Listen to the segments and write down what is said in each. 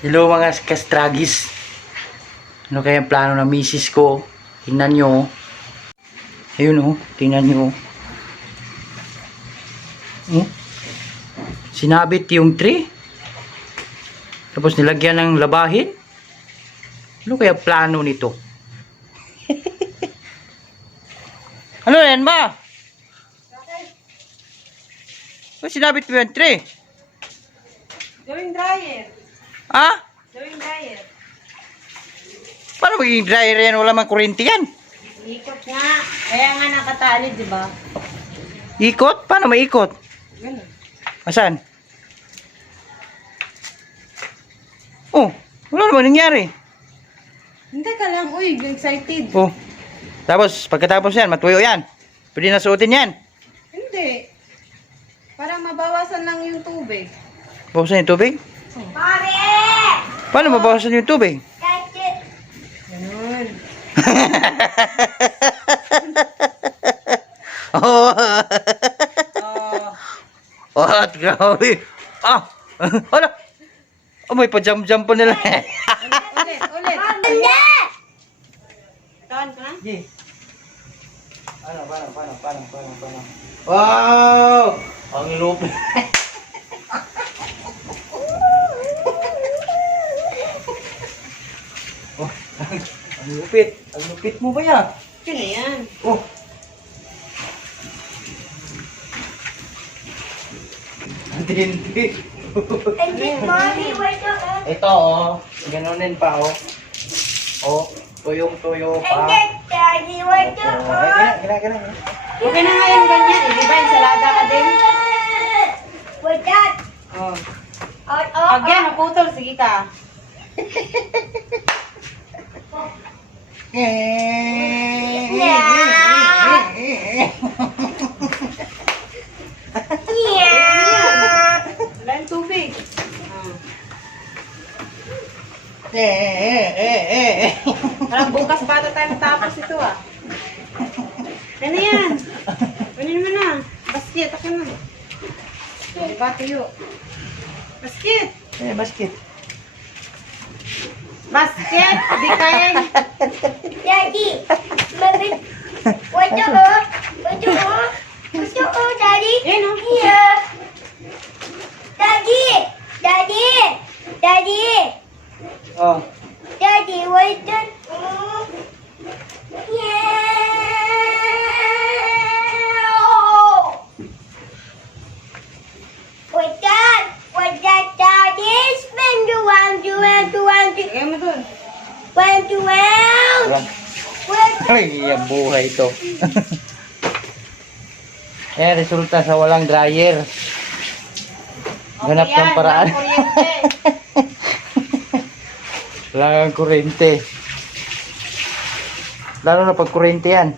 Hello mga kastragis. Ano kaya ang plano ng misis ko? Tingnan nyo. Ayun oh, tingnan nyo. Sinabit yung tree. Tapos nilagyan ng labahin. Ano kaya plano nito? Ano yan ba? Ba't sinabit mo yung tree? Gawing dryer. Ha? Gawing dryer. Paano magiging dryer yan? Wala mang kuryente yan. Ikot nga. Kaya nga nakatali, di ba? Ikot? Paano maikot? Ganun. Asan? Oh, wala naman nangyari. Hindi ka lang. Uy, excited. Oh. Tapos, pagkatapos yan, matuyo yan. Pwede na suotin yan. Hindi. Para mabawasan lang yung tubig. Bawasan yung tubig? Pare! Paano mabawasan yung tubig? Ganun. Oh. Oh. Oh, grabe. Ah. Ano? Oh, may pa-jump-jump pa nila. Ulit. Tawan ko na? Sige. Paano. Wow! Ang lupit. Oh, ang lupit. Ang lupit mo ba yan? Kaya yan. Oh. Ang tindi. Ito oh. Ganunin pa oh. Oh, tuyong-tuyo pa. Gina. Okay na nga yung ganyan. Di ba, ensalada ka din? Oh. Pag yan, maputol. Sige ka. Wala yung tubig. Parang bukas bata tayo tapos ito ah. Ano yan? Kunin mo na. Basket, ako na. Diba, tuyo? Basket! Basket. Basket! Di kayang... Daddy, mommy, what you on? Daddy? Yan o. Here. Daddy, Oh. Daddy, what you Yeah. What that, Daddy? Spin you round. Lagay mo dun. Ay, yung buhay ito. Eh, resulta sa walang dryer. Ganap Okay yan, ng paraan. walang kuryente. Wala kang kuryente. Lalo na pag kuryente yan.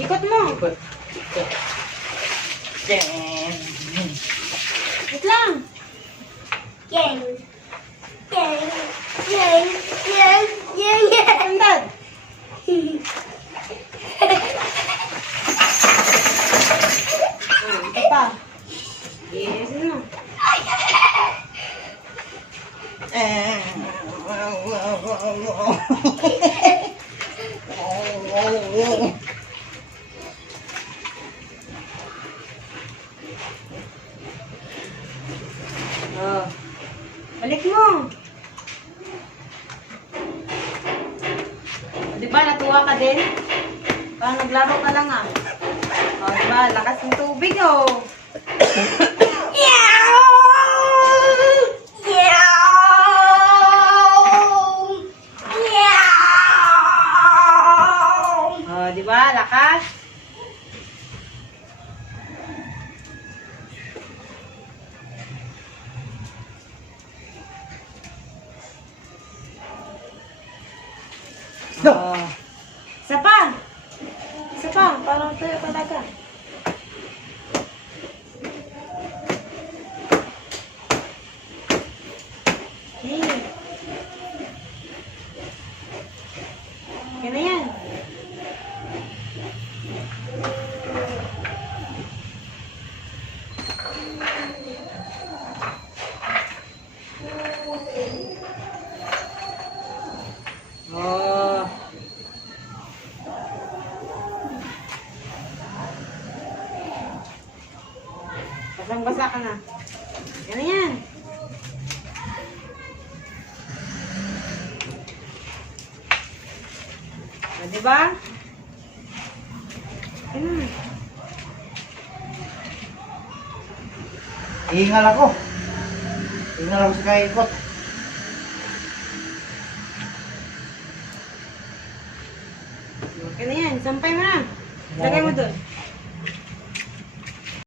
Ikot mo. Wait lang. Sandad. Ito pa. Yes, ano? Oh. Balik mo. Di ba, natuwa ka din? Parang naglaro ka lang ah. Oh, di ba, lakas ng tubig oh. Oh, di ba, lakas? Oh. Isa pa. Parang tuyo talaga. Hey. Yan na yan. Oh. Basang-basa ka na. Yan na yan. O, diba? Yan na. Hingal ako. Hingal ako sa kaikot. Okay na yan. Sampay mo